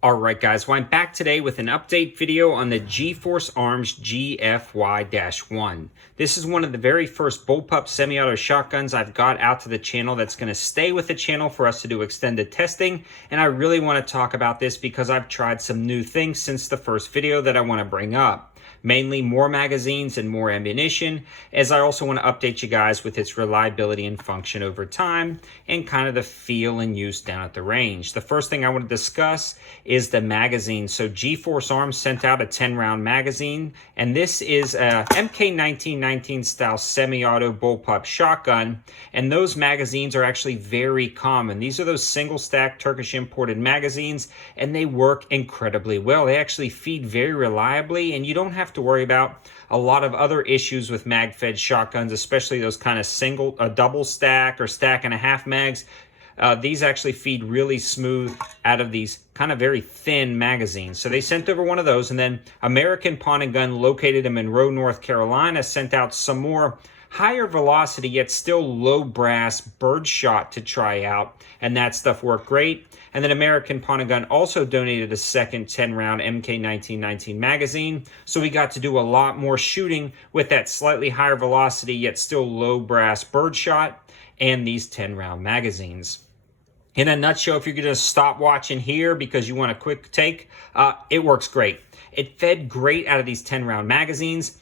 Alright guys, well I'm back today with an update video on the GFORCE Arms GFY-1. This is one of the very first bullpup semi-auto shotguns I've got out to the channel that's going to stay with the channel for us to do extended testing, and I really want to talk about this because I've tried some new things since the first video that I want to bring up. Mainly more magazines and more ammunition, as I also want to update you guys with its reliability and function over time and kind of the feel and use down at the range. The first thing I want to discuss is the magazine. So GFORCE Arms sent out a 10-round magazine, and this is a MK1919 style semi-auto bullpup shotgun, and those magazines are actually very common. These are those single-stack Turkish imported magazines, and they work incredibly well. They actually feed very reliably, and you don't have to worry about a lot of other issues with mag-fed shotguns, especially those kind of double stack or stack and a half mags. These actually feed really smooth out of these kind of very thin magazines. So they sent over one of those, and then American Pawn & Gun, located in Monroe, North Carolina, sent out some more higher velocity yet still low brass birdshot to try out, and that stuff worked great. And then American Pawn & Gun also donated a second 10-round MK1919 magazine, so we got to do a lot more shooting with that slightly higher velocity yet still low brass birdshot and these 10-round magazines. In a nutshell, if you're going to stop watching here because you want a quick take, it works great. It fed great out of these 10-round magazines.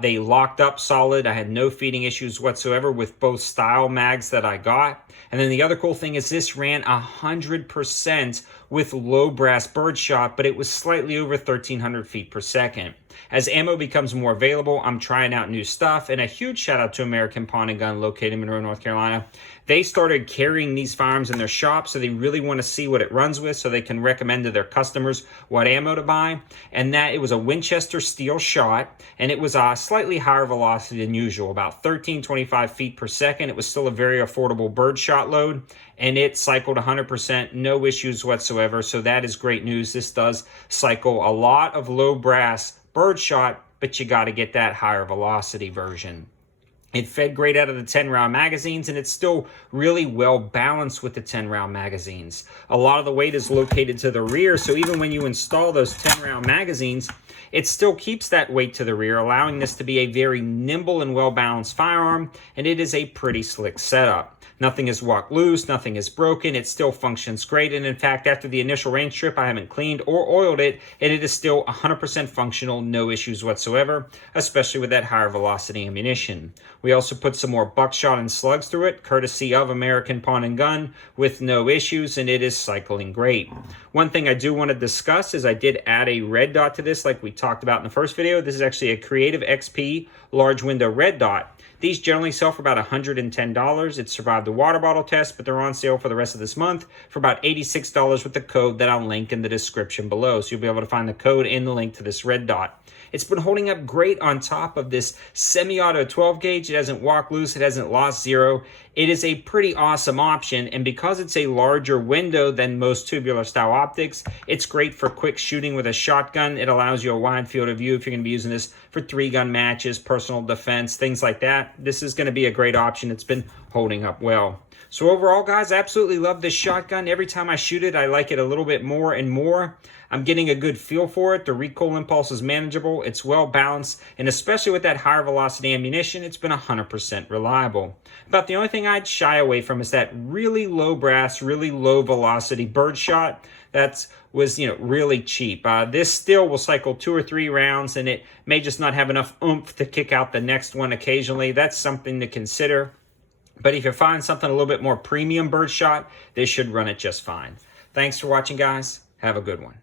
They locked up solid. I had no feeding issues whatsoever with both style mags that I got. And then the other cool thing is this ran 100% with low brass birdshot, but it was slightly over 1,300 feet per second. As ammo becomes more available, I'm trying out new stuff, and a huge shout out to American Pawn & Gun, located in Monroe, North Carolina. They started carrying these firearms in their shop, so they really want to see what it runs with so they can recommend to their customers what ammo to buy. And that it was a Winchester steel shot, and it was a slightly higher velocity than usual, about 1,325 feet per second. It was still a very affordable birdshot load, and it cycled 100%, no issues whatsoever. So that is great news. This does cycle a lot of low brass birdshot, but you got to get that higher velocity version. It fed great out of the 10-round magazines, and it's still really well balanced with the 10-round magazines. A lot of the weight is located to the rear, so even when you install those 10-round magazines, it still keeps that weight to the rear, allowing this to be a very nimble and well-balanced firearm, and it is a pretty slick setup. Nothing is walked loose, nothing is broken, it still functions great, and in fact, after the initial range trip, I haven't cleaned or oiled it, and it is still 100% functional, no issues whatsoever, especially with that higher velocity ammunition. We also put some more buckshot and slugs through it, courtesy of American Pawn & Gun, with no issues, and it is cycling great. One thing I do want to discuss is I did add a red dot to this like we talked about in the first video. This is actually a Creative XP large window red dot. These generally sell for about $110. It survived the water bottle test, but they're on sale for the rest of this month for about $86 with the code that I'll link in the description below. So you'll be able to find the code in the link to this red dot. It's been holding up great on top of this semi-auto 12 gauge. It hasn't walked loose. It hasn't lost zero. It is a pretty awesome option, and because it's a larger window than most tubular style optics, it's great for quick shooting with a shotgun. It allows you a wide field of view if you're going to be using this for 3-gun matches, personal defense, things like that. This is going to be a great option. It's been holding up well. So overall, guys, I absolutely love this shotgun. Every time I shoot it, I like it a little bit more and more. I'm getting a good feel for it. The recoil impulse is manageable. It's well balanced, and especially with that higher velocity ammunition, it's been 100% reliable. About the only thing I'd shy away from is that really low brass, really low velocity birdshot. That was, really cheap. This still will cycle 2 or 3 rounds, and it may just not have enough oomph to kick out the next one occasionally. That's something to consider. But if you find something a little bit more premium birdshot, this should run it just fine. Thanks for watching, guys. Have a good one.